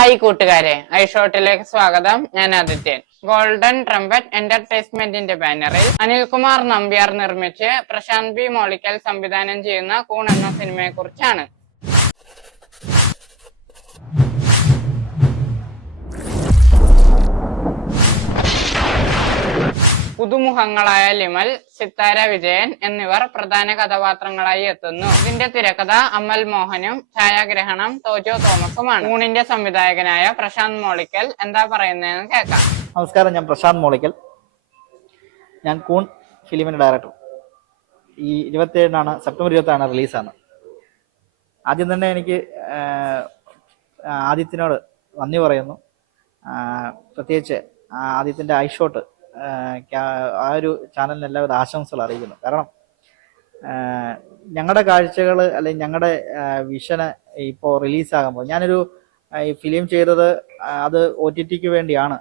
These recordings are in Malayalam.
ഹായ് കൂട്ടുകാരെ, ഐഷോട്ടിലേക്ക് സ്വാഗതം. ഞാൻ ആദിത്യൻ. ഗോൾഡൻ ട്രംപറ്റ് എന്റർടൈൻമെന്റിന്റെ ബാനറിൽ അനിൽകുമാർ നമ്പ്യാർ നിർമ്മിച്ച് പ്രശാന്ത് ബി മോളിക്കൽ സംവിധാനം ചെയ്യുന്ന കൂൺ എന്ന സിനിമയെ കുറിച്ചാണ്. പുതുമുഖങ്ങളായ ലിമൽ, സിത്താര വിജയൻ എന്നിവർ പ്രധാന കഥാപാത്രങ്ങളായി എത്തുന്നു. ഇതിന്റെ തിരക്കഥ അമൽ മോഹനും ഛായാഗ്രഹണം ടോജോ തോമസുമാണ്. കൂണിന്റെ സംവിധായകനായ പ്രശാന്ത് മോളിക്കൽ എന്താ പറയുന്നതെന്ന് കേൾക്കാം. നമസ്കാരം, ഞാൻ പ്രശാന്ത് മോളിക്കൽ. ഞാൻ കൂൺ ഫിലിമിന്റെ ഡയറക്ടർ. ഈ 27 സെപ്റ്റംബർ 27 റിലീസാണ്. ആദ്യം തന്നെ എനിക്ക് ആദിത്യനോട് നന്ദി പറയുന്നു. പ്രത്യേകിച്ച് ആദിത്യൻ്റെ ഐഷോട്ട് ആ ഒരു ചാനലിന് എല്ലാവിധ ആശംസകൾ അറിയിക്കുന്നു. കാരണം ഞങ്ങളുടെ കാഴ്ചകൾ അല്ലെങ്കിൽ ഞങ്ങളുടെ വിഷന് ഇപ്പോൾ റിലീസാകുമ്പോൾ ഞാനൊരു ഫിലിം ചെയ്തത് അത് OTT വേണ്ടിയാണ്.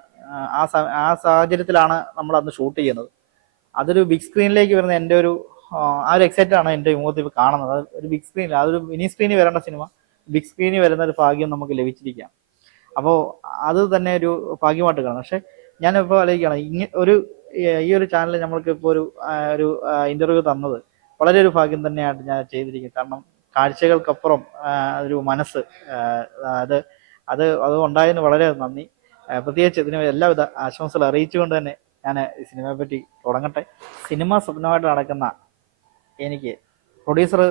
ആ സാഹചര്യത്തിലാണ് നമ്മൾ അന്ന് ഷൂട്ട് ചെയ്യുന്നത്. അതൊരു ബിഗ് സ്ക്രീനിലേക്ക് വരുന്ന എൻ്റെ ഒരു എക്സൈറ്റാണ് എൻ്റെ മുഖത്ത് ഇപ്പോൾ കാണുന്നത്. ഒരു ബിഗ് സ്ക്രീനിൽ, അതൊരു മിനി സ്ക്രീനിൽ വരേണ്ട സിനിമ ബിഗ് സ്ക്രീനിൽ വരുന്ന ഒരു ഭാഗ്യം നമുക്ക് ലഭിച്ചിരിക്കുകയാണ്. അപ്പോൾ അത് തന്നെ ഒരു ഭാഗ്യമായിട്ട് കാണും. പക്ഷെ ഞാനിപ്പോൾ ആലോചിക്കുകയാണ്, ഈ ഒരു ചാനൽ നമ്മൾക്ക് ഇപ്പോൾ ഒരു ഇന്റർവ്യൂ തന്നത് വളരെ ഒരു ഭാഗ്യം തന്നെയായിട്ട് ഞാൻ ചെയ്തിരിക്കും. കാരണം കാഴ്ചകൾക്കപ്പുറം ഒരു മനസ്സ്, അത് ഉണ്ടായതിന് വളരെ നന്ദി. പ്രത്യേകിച്ച് ഇതിന് എല്ലാവിധ ആശംസകൾ അറിയിച്ചുകൊണ്ട് തന്നെ ഞാൻ ഈ സിനിമയെ പറ്റി തുടങ്ങട്ടെ. സിനിമ സ്വപ്നമായിട്ട് നടക്കുന്ന എനിക്ക് പ്രൊഡ്യൂസർ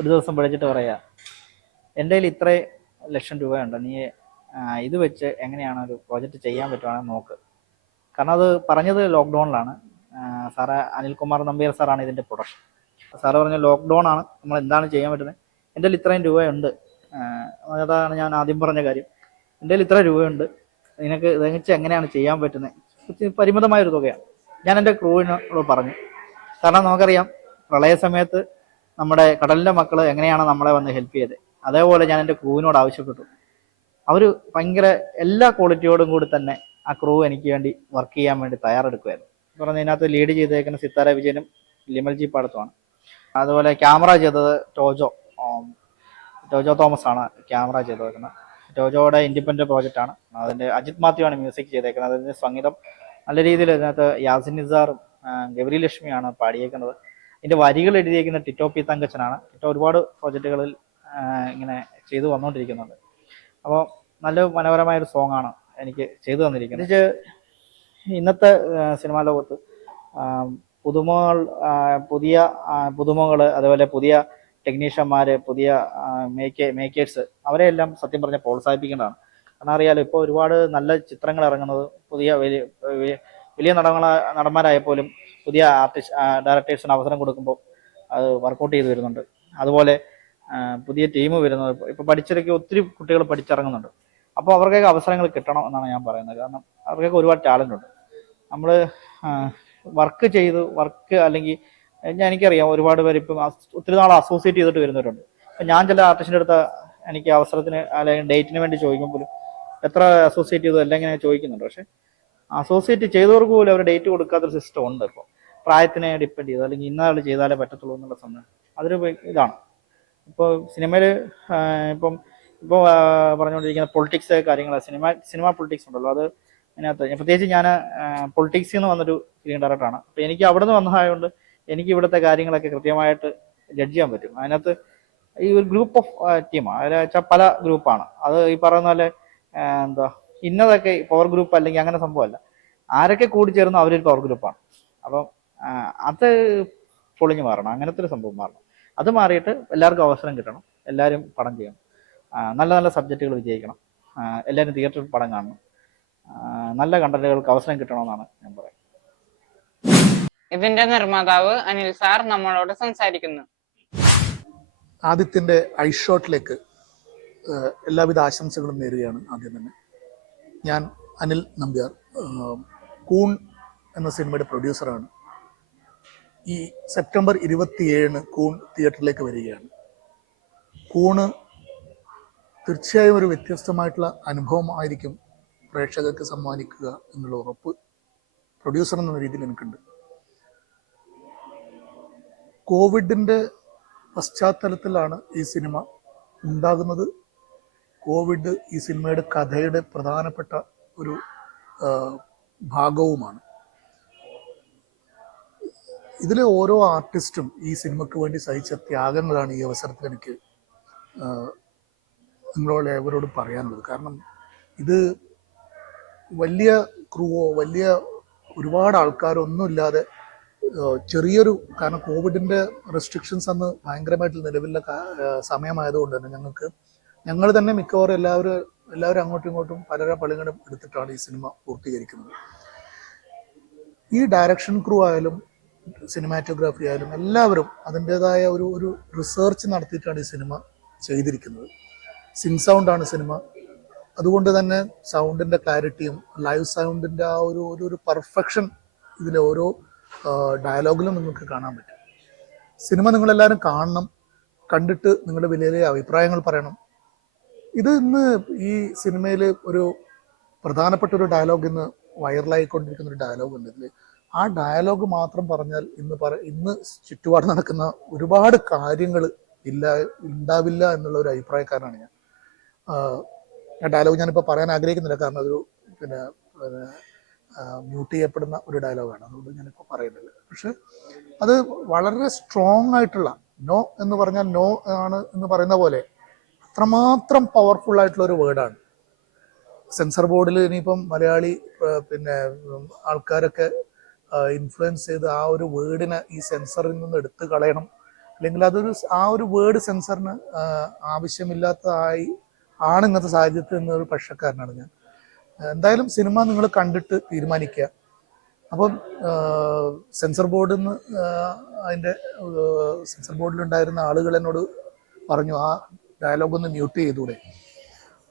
ഒരു ദിവസം പഠിച്ചിട്ട് പറയാ, എൻ്റെ കയ്യിൽ ഇത്ര ലക്ഷം രൂപയുണ്ട്, നീ ഇത് വെച്ച് എങ്ങനെയാണ് ഒരു പ്രോജക്റ്റ് ചെയ്യാൻ പറ്റുവാണെങ്കിൽ നോക്ക്. കാരണം അത് പറഞ്ഞത് ലോക്ക്ഡൗണിലാണ്. സാറ് അനിൽകുമാർ നമ്പ്യാർ സാറാണ് ഇതിൻ്റെ പ്രൊഡക്ഷൻ. സാറ് പറഞ്ഞ ലോക്ക്ഡൗൺ ആണ്, നമ്മൾ എന്താണ് ചെയ്യാൻ പറ്റുന്നത്, എൻ്റെ കയ്യിൽ ഇത്രയും രൂപയുണ്ട്. അതാണ് ഞാൻ ആദ്യം പറഞ്ഞ കാര്യം. എൻ്റെ കയ്യിൽ ഇത്ര രൂപയുണ്ട്, നിനക്ക് ഇതെച്ച് എങ്ങനെയാണ് ചെയ്യാൻ പറ്റുന്നത്. പരിമിതമായൊരു തുകയാണ്. ഞാൻ എൻ്റെ ക്രൂവിനോട് പറഞ്ഞു. കാരണം നമുക്കറിയാം, പ്രളയ സമയത്ത് നമ്മുടെ കടലിൻ്റെ മക്കൾ എങ്ങനെയാണ് നമ്മളെ വന്ന് ഹെൽപ്പ് ചെയ്തത്, അതേപോലെ ഞാൻ എൻ്റെ ക്രൂവിനോട് ആവശ്യപ്പെട്ടു. അവർ ഭയങ്കര എല്ലാ ക്വാളിറ്റിയോടും കൂടി തന്നെ ആ ക്രൂ എനിക്ക് വേണ്ടി വർക്ക് ചെയ്യാൻ വേണ്ടി തയ്യാറെടുക്കുമായിരുന്നു. പറഞ്ഞ ഇതിനകത്ത് ലീഡ് ചെയ്തേക്കുന്ന സിത്താര വിജയനും ലിമൽജി പാടത്തുമാണ്. അതുപോലെ ക്യാമറ ചെയ്തത് ടോജോ തോമസ് ആണ് ക്യാമറ ചെയ്തേക്കുന്നത്. ടോജോയുടെ ഇൻഡിപെൻഡന്റ് പ്രോജക്റ്റാണ്. അതിൻ്റെ അജിത് മാത്യു ആണ് മ്യൂസിക് ചെയ്തേക്കുന്നത്. അതിൻ്റെ സംഗീതം നല്ല രീതിയിൽ ഇതിനകത്ത് യാസിൻ നിസാറും ഗൗരി ലക്ഷ്മിയാണ് പാടിയേക്കുന്നത്. ഇതിൻ്റെ വരികൾ എഴുതിയേക്കുന്ന ടിറ്റോ പി തങ്കച്ചനാണ്. ടിറ്റോ ഒരുപാട് പ്രോജക്റ്റുകളിൽ ഇങ്ങനെ ചെയ്തു വന്നുകൊണ്ടിരിക്കുന്നുണ്ട്. അപ്പോൾ നല്ല മനോഹരമായൊരു സോങ്ങാണ് എനിക്ക് ചെയ്തു തന്നിരിക്കുന്നത്. ഇന്നത്തെ സിനിമാ ലോകത്ത് പുതിയ പുതുമകൾ, അതുപോലെ പുതിയ ടെക്നീഷ്യന്മാർ, പുതിയ മേക്കേഴ്സ്, അവരെയെല്ലാം സത്യം പറഞ്ഞാൽ പ്രോത്സാഹിപ്പിക്കേണ്ടതാണ്. കാരണം അറിയാലോ, ഇപ്പോൾ ഒരുപാട് നല്ല ചിത്രങ്ങൾ ഇറങ്ങുന്നത് പുതിയ വലിയ നടന്മാരായപ്പോലും പുതിയ ഡയറക്ടേഴ്സിന് അവസരം കൊടുക്കുമ്പോൾ അത് വർക്കൗട്ട് ചെയ്ത് വരുന്നുണ്ട്. അതുപോലെ പുതിയ ടീം വരുന്നത്, ഇപ്പോൾ പഠിച്ചിറക്കി ഒത്തിരി കുട്ടികൾ പഠിച്ചിറങ്ങുന്നുണ്ട്. അപ്പോൾ അവർക്കൊക്കെ അവസരങ്ങൾ കിട്ടണം എന്നാണ് ഞാൻ പറയുന്നത്. കാരണം അവർക്കൊക്കെ ഒരുപാട് ടാലൻ്റ് ഉണ്ട്. നമ്മൾ വർക്ക് അല്ലെങ്കിൽ എനിക്കറിയാം ഒരുപാട് പേര് ഇപ്പം ഒത്തിരി നാൾ അസോസിയേറ്റ് ചെയ്തിട്ട് വരുന്നവരുണ്ട്. അപ്പം ഞാൻ ചില ആർട്ടിസ്റ്റിൻ്റെ അടുത്ത് എനിക്ക് അവസരത്തിന് അല്ലെങ്കിൽ ഡേറ്റിന് വേണ്ടി ചോദിക്കുമ്പോഴും എത്ര അസോസിയേറ്റ് ചെയ്തു എല്ലാം ഇങ്ങനെ ചോദിക്കുന്നുണ്ട്. പക്ഷെ അസോസിയേറ്റ് ചെയ്തവർക്ക് പോലും അവർ ഡേറ്റ് കൊടുക്കാത്തൊരു സിസ്റ്റം ഉണ്ട്. ഇപ്പോൾ പ്രായത്തിനെ ഡിപ്പെൻഡ് ചെയ്തു അല്ലെങ്കിൽ ഇന്നാൾ ചെയ്താലേ പറ്റത്തുള്ളൂ എന്നുള്ള സമയം അതൊരു ഇതാണ്. ഇപ്പോൾ സിനിമയിൽ ഇപ്പോൾ പറഞ്ഞുകൊണ്ടിരിക്കുന്ന പൊളിറ്റിക്സ് കാര്യങ്ങൾ, സിനിമ പൊളിറ്റിക്സ് ഉണ്ടല്ലോ, അത് അതിനകത്ത് പ്രത്യേകിച്ച് ഞാൻ പൊളിറ്റിക്സിൽ നിന്ന് വന്നൊരു ഫിലിം ഡയറക്ടറാണ്. അപ്പോൾ എനിക്ക് അവിടെ നിന്ന് വന്നതായതുകൊണ്ട് എനിക്ക് ഇവിടുത്തെ കാര്യങ്ങളൊക്കെ കൃത്യമായിട്ട് ജഡ്ജ് ചെയ്യാൻ പറ്റും. അതിനകത്ത് ഈ ഒരു ഗ്രൂപ്പ് ഓഫ് ടീമാണ്, അതിൽ വെച്ചാൽ പല ഗ്രൂപ്പാണ്. അത് ഈ പറയുന്ന പോലെ ഇന്നതൊക്കെ പവർ ഗ്രൂപ്പ് അല്ലെങ്കിൽ അങ്ങനെ സംഭവമല്ല. ആരൊക്കെ കൂടി ചേർന്നോ അവരൊരു പവർ ഗ്രൂപ്പാണ്. അപ്പം അത് പൊളിഞ്ഞു മാറണം, അങ്ങനത്തെ ഒരു സംഭവം മാറണം. അത് മാറിയിട്ട് എല്ലാവർക്കും അവസരം കിട്ടണം, എല്ലാവരും പടം ചെയ്യണം, നല്ല നല്ല സബ്ജക്റ്റുകൾ വിജയിക്കണം, എല്ലാവരും തിയേറ്ററിൽ പടം കാണണം, നല്ല കണ്ടന്റുകൾക്ക് അവസരം കിട്ടണമെന്നാണ് ഞാൻ പറയുന്നത്. ഇതിന്റെ നിർമ്മാതാവ് അനിൽ സാർ നമ്മളോട് സംസാരിക്കുന്നു. ആദിത്യന്റെ ഐഷോട്ടിലേക്ക് എല്ലാവിധ ആശംസകളും നേരുകയാണ്. ആദ്യം തന്നെ ഞാൻ അനിൽ നമ്പ്യാർ, കൂൺ എന്ന സിനിമയുടെ പ്രൊഡ്യൂസറാണ്. ഈ സെപ്റ്റംബർ 27 കൂൺ തിയേറ്ററിലേക്ക് വരികയാണ്. കൂണ് തീർച്ചയായും ഒരു വ്യത്യസ്തമായിട്ടുള്ള അനുഭവമായിരിക്കും പ്രേക്ഷകർക്ക് സമ്മാനിക്കുക എന്നുള്ള ഉറപ്പ് പ്രൊഡ്യൂസർ എന്ന രീതിയിൽ എനിക്കുണ്ട്. കോവിഡിൻ്റെ പശ്ചാത്തലത്തിലാണ് ഈ സിനിമ ഉണ്ടാകുന്നത് കോവിഡ് ഈ സിനിമയുടെ കഥയുടെ പ്രധാനപ്പെട്ട ഒരു ഭാഗവുമാണ്. ഇതിലെ ഓരോ ആർട്ടിസ്റ്റും ഈ സിനിമയ്ക്ക് വേണ്ടി സഹിച്ച ത്യാഗങ്ങളാണ് ഈ അവസരത്തിൽ എനിക്ക് നിങ്ങളോട് ഏവരോടും പറയാനുള്ളത്. കാരണം ഇത് വലിയ ക്രൂവോ വലിയ ഒരുപാട് ആൾക്കാരോ ഒന്നുമില്ലാതെ ചെറിയൊരു, കാരണം കോവിഡിൻ്റെ റെസ്ട്രിക്ഷൻസ് അന്ന് ഭയങ്കരമായിട്ട് നിലവിലുള്ള സമയമായതുകൊണ്ട് തന്നെ ഞങ്ങൾ തന്നെ മിക്കവാറും എല്ലാവരും അങ്ങോട്ടും ഇങ്ങോട്ടും പല പള്ളികളും എടുത്തിട്ടാണ് ഈ സിനിമ പൂർത്തീകരിക്കുന്നത്. ഈ ഡയറക്ഷൻ ക്രൂ ആയാലും സിനിമാറ്റോഗ്രാഫി ആയാലും എല്ലാവരും അതിൻ്റെതായ ഒരു റിസർച്ച് നടത്തിയിട്ടാണ് ഈ സിനിമ ചെയ്തിരിക്കുന്നത്. സിങ് സൗണ്ടാണ് സിനിമ. അതുകൊണ്ട് തന്നെ സൗണ്ടിൻ്റെ ക്ലാരിറ്റിയും ലൈവ് സൗണ്ടിൻ്റെ ആ ഒരു പെർഫെക്ഷൻ ഇതിലെ ഓരോ ഡയലോഗിലും നിങ്ങൾക്ക് കാണാൻ പറ്റും. സിനിമ നിങ്ങളെല്ലാവരും കാണണം, കണ്ടിട്ട് നിങ്ങളുടെ വിലയിലെ അഭിപ്രായങ്ങൾ പറയണം. ഇത് ഇന്ന് ഈ സിനിമയിൽ ഒരു പ്രധാനപ്പെട്ട ഒരു ഡയലോഗ് ഇന്ന് വൈറലായിക്കൊണ്ടിരിക്കുന്ന ഒരു ഡയലോഗ് ഉണ്ട്. ഇതിൽ ആ ഡയലോഗ് മാത്രം പറഞ്ഞാൽ ഇന്ന് ചുറ്റുപാട് നടക്കുന്ന ഒരുപാട് കാര്യങ്ങൾ ഉണ്ടാവില്ല എന്നുള്ള ഒരു അഭിപ്രായക്കാരനാണ് ഞാൻ. ആ ഡയലോഗ് ഞാനിപ്പോൾ പറയാൻ ആഗ്രഹിക്കുന്നില്ല, കാരണം അതൊരു മ്യൂട്ട് ചെയ്യപ്പെടുന്ന ഒരു ഡയലോഗാണ്, അതുകൊണ്ട് ഞാനിപ്പോൾ പറയുന്നില്ല. പക്ഷെ അത് വളരെ സ്ട്രോങ് ആയിട്ടുള്ള, നോ എന്ന് പറഞ്ഞാൽ നോ ആണ് എന്ന് പറയുന്ന പോലെ അത്രമാത്രം പവർഫുൾ ആയിട്ടുള്ള ഒരു വേർഡാണ്. സെൻസർ ബോർഡിൽ ഇനിയിപ്പം മലയാളി ആൾക്കാരൊക്കെ ഇൻഫ്ലുവൻസ് ചെയ്ത് ആ ഒരു വേർഡിനെ ഈ സെൻസറിൽ നിന്ന് എടുത്തു കളയണം, അല്ലെങ്കിൽ ആ ഒരു വേർഡ് സെൻസറിന് ആവശ്യമില്ലാത്തതായി ആണ് ഇന്നത്തെ സാഹചര്യത്തിൽ എന്നൊരു പക്ഷക്കാരനാണ് ഞാൻ. എന്തായാലും സിനിമ നിങ്ങൾ കണ്ടിട്ട് തീരുമാനിക്കുക. അപ്പം സെൻസർ ബോർഡിൽ നിന്ന് അതിൻ്റെ സെൻസർ ബോർഡിലുണ്ടായിരുന്ന ആളുകൾ എന്നോട് പറഞ്ഞു ആ ഡയലോഗ് ഒന്ന് മ്യൂട്ട് ചെയ്തൂടെ.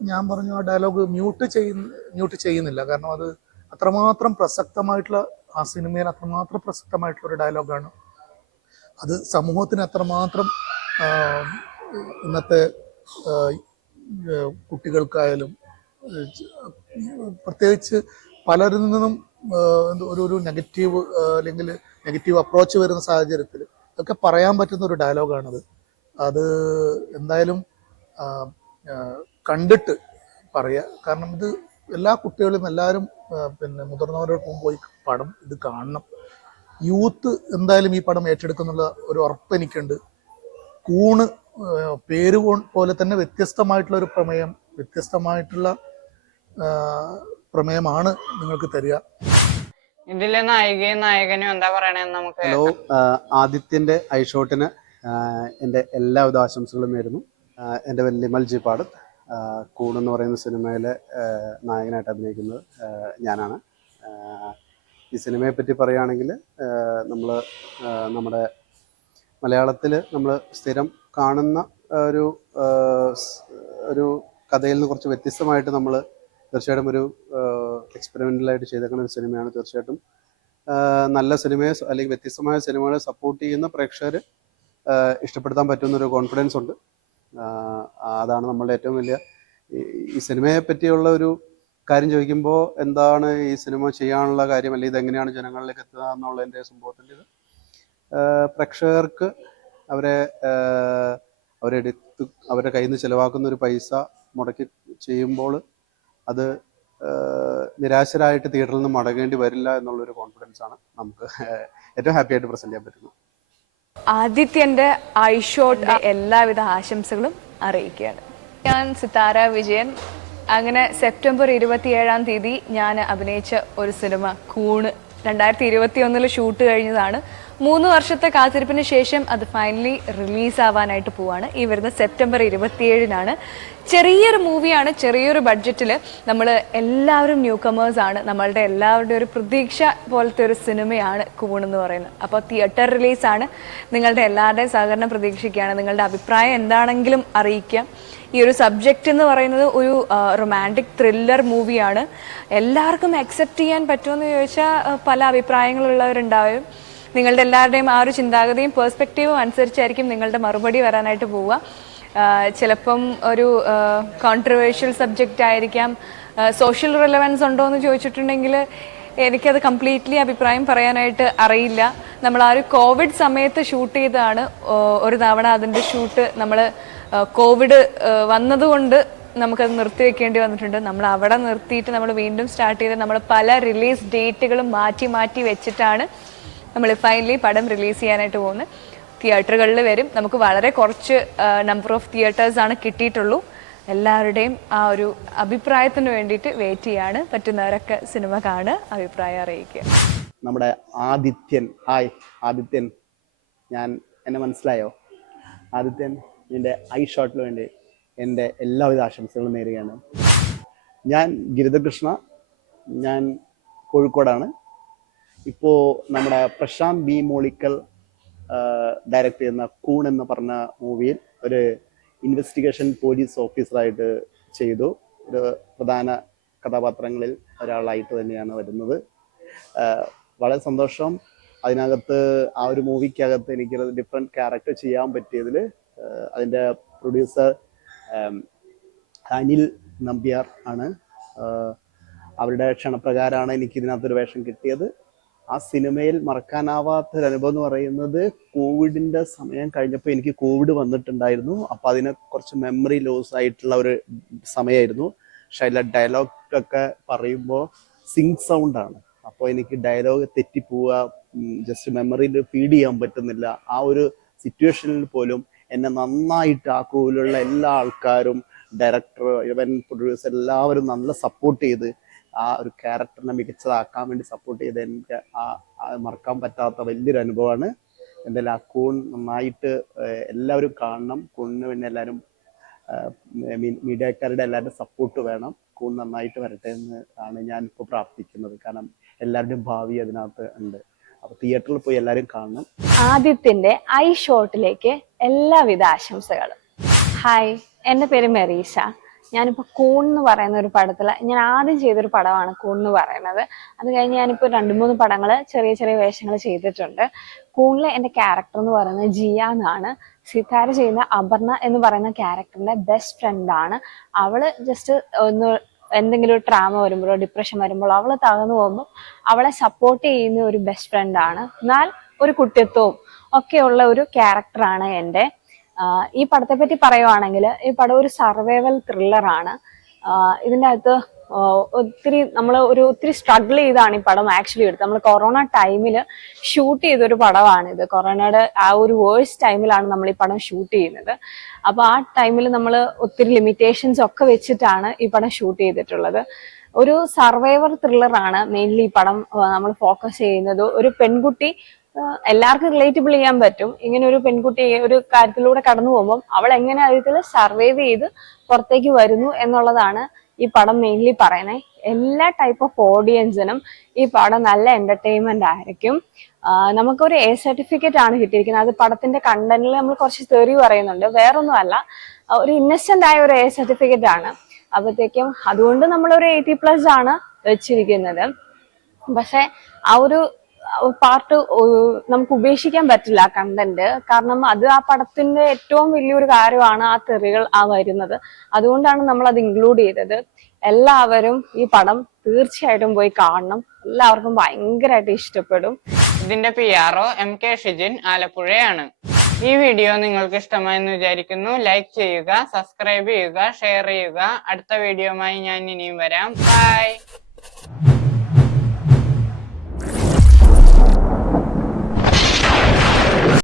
ഞാൻ പറഞ്ഞു ആ ഡയലോഗ് മ്യൂട്ട് ചെയ്യുന്നില്ല, കാരണം അത് അത്രമാത്രം പ്രസക്തമായിട്ടുള്ള, ആ സിനിമയിൽ അത്രമാത്രം പ്രസക്തമായിട്ടുള്ള ഒരു ഡയലോഗാണ്. അത് സമൂഹത്തിന് അത്രമാത്രം ഇന്നത്തെ കുട്ടികൾക്കായാലും പ്രത്യേകിച്ച് പലരിൽ നിന്നും ഒരു നെഗറ്റീവ് അല്ലെങ്കിൽ നെഗറ്റീവ് അപ്രോച്ച് വരുന്ന സാഹചര്യത്തിൽ ഒക്കെ പറയാൻ പറ്റുന്ന ഒരു ഡയലോഗാണത്. അത് എന്തായാലും കണ്ടിട്ട് പറയുക. കാരണം ഇത് എല്ലാ കുട്ടികളും എല്ലാവരും മുതിർന്നവരോടൊപ്പം പോയി പടം ഇത് കാണണം. യൂത്ത് എന്തായാലും ഈ പടം ഏറ്റെടുക്കുന്നുള്ള ഒരു ഉറപ്പ് എനിക്കുണ്ട്. കൂണ് പേര് പോലെ തന്നെ വ്യത്യസ്തമായിട്ടുള്ള ഒരു പ്രമേയം, വ്യത്യസ്തമായിട്ടുള്ള പ്രമേയമാണ് നിങ്ങൾക്ക് തരിക. ഇതിലെ നായികയും നായകനും എന്താ പറയണെന്ന് നമുക്ക്. ഹലോ, ആദിത്യന്റെ ഐഷോട്ടിന് എൻ്റെ എല്ലാവിധ ആശംസകളും നേരുന്നു. എൻ്റെ പേര് ലിമൽ ജി പാടത്ത്. കൂൺ എന്ന് പറയുന്ന സിനിമയിലെ നായകനായിട്ട് അഭിനയിക്കുന്നത് ഞാനാണ്. ഈ സിനിമയെ പറ്റി പറയുകയാണെങ്കിൽ നമ്മുടെ മലയാളത്തിൽ നമ്മൾ സ്ഥിരം കാണുന്ന ഒരു കഥയിൽ നിന്ന് കുറച്ച് വ്യത്യസ്തമായിട്ട് നമ്മൾ തീർച്ചയായിട്ടും ഒരു എക്സ്പെരിമെൻ്റലായിട്ട് ചെയ്തേക്കുന്ന ഒരു സിനിമയാണ്. തീർച്ചയായിട്ടും നല്ല സിനിമയെ അല്ലെങ്കിൽ വ്യത്യസ്തമായ സിനിമകളെ സപ്പോർട്ട് ചെയ്യുന്ന പ്രേക്ഷകർ ഇഷ്ടപ്പെടുത്താൻ പറ്റുന്നൊരു കോൺഫിഡൻസ് ഉണ്ട്. അതാണ് നമ്മളുടെ ഏറ്റവും വലിയ ഈ സിനിമയെ പറ്റിയുള്ള ഒരു കാര്യം ചോദിക്കുമ്പോൾ എന്താണ് ഈ സിനിമ ചെയ്യാനുള്ള കാര്യം, അല്ലെങ്കിൽ ഇതെങ്ങനെയാണ് ജനങ്ങളിലേക്ക് എത്തുക എന്നുള്ളതിൻ്റെ സംഭവത്തിൻ്റെ ഇത് പ്രേക്ഷകർക്ക് അവരുടെ കയ്യിൽ നിന്ന് ചിലവാക്കുന്ന ഒരു പൈസ മുടക്കി ചെയ്യുമ്പോൾ അത് നിരാശരായിട്ട് തിയേറ്ററിൽ നിന്ന് മടങ്ങേണ്ടി വരില്ല എന്നുള്ളൊരു കോൺഫിഡൻസ് ആണ് നമുക്ക് ഏറ്റവും ഹാപ്പി ആയിട്ട് പ്രസന്റ് ചെയ്യാൻ പറ്റുന്നത്. ആദിത്യന്റെ ഐഷോട്ട് എല്ലാവിധ ആശംസകളും അറിയിക്കുകയാണ്. ഞാൻ സിത്താര വിജയൻ. അങ്ങനെ സെപ്റ്റംബർ 27-ാം തീയതി ഞാൻ അഭിനയിച്ച ഒരു സിനിമ കൂണ് 2021 ഷൂട്ട് കഴിഞ്ഞതാണ്. 3 വർഷത്തെ കാത്തിരിപ്പിന് ശേഷം അത് ഫൈനലി റിലീസാവാനായിട്ട് പോവാണ്. ഈ വരുന്ന സെപ്റ്റംബർ 27-നാണ്. ചെറിയൊരു മൂവിയാണ്, ചെറിയൊരു ബഡ്ജറ്റിൽ. നമ്മൾ എല്ലാവരും ന്യൂ കമേഴ്സാണ്. നമ്മളുടെ എല്ലാവരുടെയും ഒരു പ്രതീക്ഷ പോലത്തെ ഒരു സിനിമയാണ് കൂൺ എന്ന് പറയുന്നത്. അപ്പോൾ തിയേറ്റർ റിലീസാണ്. നിങ്ങളുടെ എല്ലാവരുടെയും സഹകരണം പ്രതീക്ഷിക്കുകയാണ്. നിങ്ങളുടെ അഭിപ്രായം എന്താണെങ്കിലും അറിയിക്കാം. ഈ ഒരു സബ്ജക്റ്റ് എന്ന് പറയുന്നത് ഒരു റൊമാൻറ്റിക് ത്രില്ലർ മൂവിയാണ്. എല്ലാവർക്കും അക്സെപ്റ്റ് ചെയ്യാൻ പറ്റുമെന്ന് ചോദിച്ചാൽ പല അഭിപ്രായങ്ങളുള്ളവരുണ്ടാവും. നിങ്ങളുടെ എല്ലാവരുടെയും ആ ഒരു ചിന്താഗതിയും പേഴ്സ്പെക്റ്റീവും അനുസരിച്ചായിരിക്കും നിങ്ങളുടെ മറുപടി വരാനായിട്ട് പോവുക. ചിലപ്പം ഒരു കോൺട്രവേഴ്ഷ്യൽ സബ്ജക്റ്റ് ആയിരിക്കാം. സോഷ്യൽ റിലവൻസ് ഉണ്ടോ എന്ന് ചോദിച്ചിട്ടുണ്ടെങ്കിൽ എനിക്കത് കംപ്ലീറ്റ്ലി അഭിപ്രായം പറയാനായിട്ട് അറിയില്ല. നമ്മൾ ആ ഒരു കോവിഡ് സമയത്ത് ഷൂട്ട് ചെയ്തതാണ്. ഒരു തവണ അതിൻ്റെ ഷൂട്ട് നമ്മൾ കോവിഡ് വന്നതുകൊണ്ട് നമുക്കത് നിർത്തിവെക്കേണ്ടി വന്നിട്ടുണ്ട്. നമ്മൾ അവിടെ നിർത്തിയിട്ട് നമ്മൾ വീണ്ടും സ്റ്റാർട്ട് ചെയ്ത് നമ്മൾ പല റിലീസ് ഡേറ്റുകളും മാറ്റി മാറ്റി വെച്ചിട്ടാണ് നമ്മൾ ഫൈനലി പടം റിലീസ് ചെയ്യാനായിട്ട് പോകുന്നത്. തിയേറ്ററുകളിൽ വരും. നമുക്ക് വളരെ കുറച്ച് നമ്പർ ഓഫ് തിയേറ്റേഴ്സാണ് കിട്ടിയിട്ടുള്ളൂ. എല്ലാവരുടെയും ആ ഒരു അഭിപ്രായത്തിന് വേണ്ടിയിട്ട് വെയിറ്റ് ചെയ്യാണ്. പറ്റുന്നവരൊക്കെ സിനിമ കാണുക, അഭിപ്രായം അറിയിക്കുക. നമ്മുടെ ആദിത്യൻ, ഹായ് ആദിത്യൻ, എന്നെ മനസ്സിലായോ? ആദിത്യൻ എൻ്റെ ഐ ഷോട്ടിന് വേണ്ടി എൻ്റെ എല്ലാവിധ ആശംസകളും നേരുകയാണ്. ഞാൻ ഗിരിതകൃഷ്ണ, ഞാൻ കോഴിക്കോടാണ്. ഇപ്പോൾ നമ്മുടെ പ്രശാന്ത് ബി മോളിക്കൽ ഡയറക്റ്റ് ചെയ്യുന്ന കൂൺ എന്ന് പറഞ്ഞ മൂവിയിൽ ഒരു ഇൻവെസ്റ്റിഗേഷൻ പോലീസ് ഓഫീസറായിട്ട് ചെയ്തു. ഒരു പ്രധാന കഥാപാത്രങ്ങളിൽ ഒരാളായിട്ട് തന്നെയാണ് വരുന്നത്. വളരെ സന്തോഷം. അതിനകത്ത് ആ ഒരു മൂവിക്കകത്ത് എനിക്കൊരു ഡിഫറെൻറ്റ് ക്യാരക്ടർ ചെയ്യാൻ പറ്റിയതിൽ അതിൻ്റെ പ്രൊഡ്യൂസർ അനിൽ നമ്പ്യാർ ആണ്. അവരുടെ ക്ഷണപ്രകാരമാണ് എനിക്ക് ഇതിനകത്തൊരു വേഷം കിട്ടിയത്. ആ സിനിമയിൽ മറക്കാനാവാത്തൊരു അനുഭവം എന്ന് പറയുന്നത് കോവിഡിൻ്റെ സമയം കഴിഞ്ഞപ്പോൾ എനിക്ക് കോവിഡ് വന്നിട്ടുണ്ടായിരുന്നു. അപ്പോൾ അതിനെ കുറച്ച് മെമ്മറി ലോസ് ആയിട്ടുള്ള ഒരു സമയമായിരുന്നു. പക്ഷെ അതിലെ ഡയലോഗൊക്കെ പറയുമ്പോൾ സിങ്ക് സൗണ്ടാണ്. അപ്പോൾ എനിക്ക് ഡയലോഗ് തെറ്റിപ്പോവുക, ജസ്റ്റ് മെമ്മറിയിൽ ഫീഡ് ചെയ്യാൻ പറ്റുന്നില്ല. ആ ഒരു സിറ്റുവേഷനിൽ പോലും എന്നെ നന്നായിട്ട് ആ ക്രൂവിലുള്ള എല്ലാ ആൾക്കാരും, ഡയറക്ടർ, ഇവൻ പ്രൊഡ്യൂസർ എല്ലാവരും നല്ല സപ്പോർട്ട് ചെയ്ത് ആ ഒരു ക്യാരക്ടറിനെ മികച്ചതാക്കാൻ വേണ്ടി സപ്പോർട്ട് ചെയ്ത് എനിക്ക് മറക്കാൻ പറ്റാത്ത വലിയൊരു അനുഭവമാണ്. എന്തായാലും ആ കൂൺ നന്നായിട്ട് എല്ലാവരും കാണണം. കൂണിന് പിന്നെ എല്ലാവരും മീഡിയക്കാരുടെ എല്ലാവരുടെയും സപ്പോർട്ട് വേണം. കൂൺ നന്നായിട്ട് വരട്ടെ എന്ന് ആണ് ഞാനിപ്പോൾ പ്രാർത്ഥിക്കുന്നത്. കാരണം എല്ലാവരുടെയും ഭാവി അതിനകത്ത് ഉണ്ട്. അപ്പോൾ തിയേറ്ററിൽ പോയി എല്ലാവരും കാണണം. ആദിത്യന്റെ ഐ ഷോട്ടിലേക്ക് എല്ലാവിധ ആശംസകളും. ഹായ്, എൻ്റെ പേര് മെറീഷ. ഞാനിപ്പോൾ കൂൺ എന്ന് പറയുന്ന ഒരു പടത്തിൽ ഞാൻ ആദ്യം ചെയ്തൊരു പടമാണ് കൂൺ എന്ന് പറയുന്നത്. അത് കഴിഞ്ഞ് ഞാനിപ്പോൾ 2-3 പടങ്ങൾ ചെറിയ ചെറിയ വേഷങ്ങൾ ചെയ്തിട്ടുണ്ട്. കൂണിലെ എൻ്റെ ക്യാരക്ടർ എന്ന് പറയുന്നത് ജിയ എന്നാണ്. സിത്താര ചെയ്യുന്ന അപർണ എന്ന് പറയുന്ന ക്യാരക്ടറിന്റെ ബെസ്റ്റ് ഫ്രണ്ടാണ്. അവള് ജസ്റ്റ് ഒന്ന് എന്തെങ്കിലും ഒരു ട്രാമ വരുമ്പോഴോ ഡിപ്രഷൻ വരുമ്പോഴോ അവൾ തകർന്നു പോകുമ്പോൾ അവളെ സപ്പോർട്ട് ചെയ്യുന്ന ഒരു ബെസ്റ്റ് ഫ്രണ്ടാണ്. എന്നാൽ ഒരു കുട്ടിത്വവും ഒക്കെയുള്ള ഒരു ക്യാരക്ടറാണ് എൻ്റെ. ഈ പടത്തെ പറ്റി പറയുവാണെങ്കിൽ ഈ പടം ഒരു സർവൈവൽ ത്രില്ലറാണ്. ഇതിൻ്റെ അകത്ത് ഒത്തിരി സ്ട്രഗിൾ ചെയ്താണ് ഈ പടം ആക്ച്വലി എടുത്തത്. നമ്മൾ കൊറോണ ടൈമിൽ ഷൂട്ട് ചെയ്തൊരു പടമാണിത്. കൊറോണയുടെ ആ ഒരു വേഴ്സ് ടൈമിലാണ് നമ്മൾ ഈ പടം ഷൂട്ട് ചെയ്യുന്നത്. അപ്പോൾ ആ ടൈമിൽ നമ്മൾ ഒത്തിരി ലിമിറ്റേഷൻസ് ഒക്കെ വെച്ചിട്ടാണ് ഈ പടം ഷൂട്ട് ചെയ്തിട്ടുള്ളത്. ഒരു സർവൈവർ ത്രില്ലറാണ് മെയിൻലി ഈ പടം നമ്മൾ ഫോക്കസ് ചെയ്യുന്നത്. ഒരു പെൺകുട്ടി, എല്ലാവർക്കും റിലേറ്റബിൾ ചെയ്യാൻ പറ്റും. ഇങ്ങനെ ഒരു പെൺകുട്ടി ഒരു കാര്യത്തിലൂടെ കടന്നു പോകുമ്പോൾ അവൾ എങ്ങനെ അതിൽ സർവൈവ് ചെയ്ത് പുറത്തേക്ക് വരുന്നു എന്നുള്ളതാണ് ഈ പടം മെയിൻലി പറയുന്നത്. എല്ലാ ടൈപ്പ് ഓഫ് ഓഡിയൻസിനും ഈ പടം നല്ല എന്റർടൈൻമെന്റ് ആയിരിക്കും. നമുക്കൊരു A സർട്ടിഫിക്കറ്റ് ആണ് കിട്ടിയിരിക്കുന്നത്. അത് പടത്തിന്റെ കണ്ടന്റിൽ നമ്മൾ കുറച്ച് തെറി പറയുന്നുണ്ട്, വേറൊന്നും അല്ല. ഒരു ഇന്നസെന്റ് ആയ ഒരു A സർട്ടിഫിക്കറ്റ് ആണ്. അപ്പോഴത്തേക്കും അതുകൊണ്ട് നമ്മളൊരു 80+ ആണ് വെച്ചിരിക്കുന്നത്. പക്ഷെ ആ ഒരു പാർട്ട് നമുക്ക് ഉപേക്ഷിക്കാൻ പറ്റില്ല, കണ്ടന്റ്. കാരണം അത് ആ പടത്തിന്റെ ഏറ്റവും വലിയൊരു കാര്യമാണ്, ആ തെറികൾ വരുന്നത്. അതുകൊണ്ടാണ് നമ്മൾ അത് ഇൻക്ലൂഡ് ചെയ്തത്. എല്ലാവരും ഈ പടം തീർച്ചയായിട്ടും പോയി കാണണം. എല്ലാവർക്കും ഭയങ്കരമായിട്ട് ഇഷ്ടപ്പെടും. ഇതിന്റെ PRO MK ഷിജിൻ, ആലപ്പുഴയാണ്. ഈ വീഡിയോ നിങ്ങൾക്ക് ഇഷ്ടമായെന്ന് വിചാരിക്കുന്നു. ലൈക്ക് ചെയ്യുക, സബ്സ്ക്രൈബ് ചെയ്യുക, ഷെയർ ചെയ്യുക. അടുത്ത വീഡിയോയുമായി ഞാൻ ഇനിയും വരാം. ബൈ.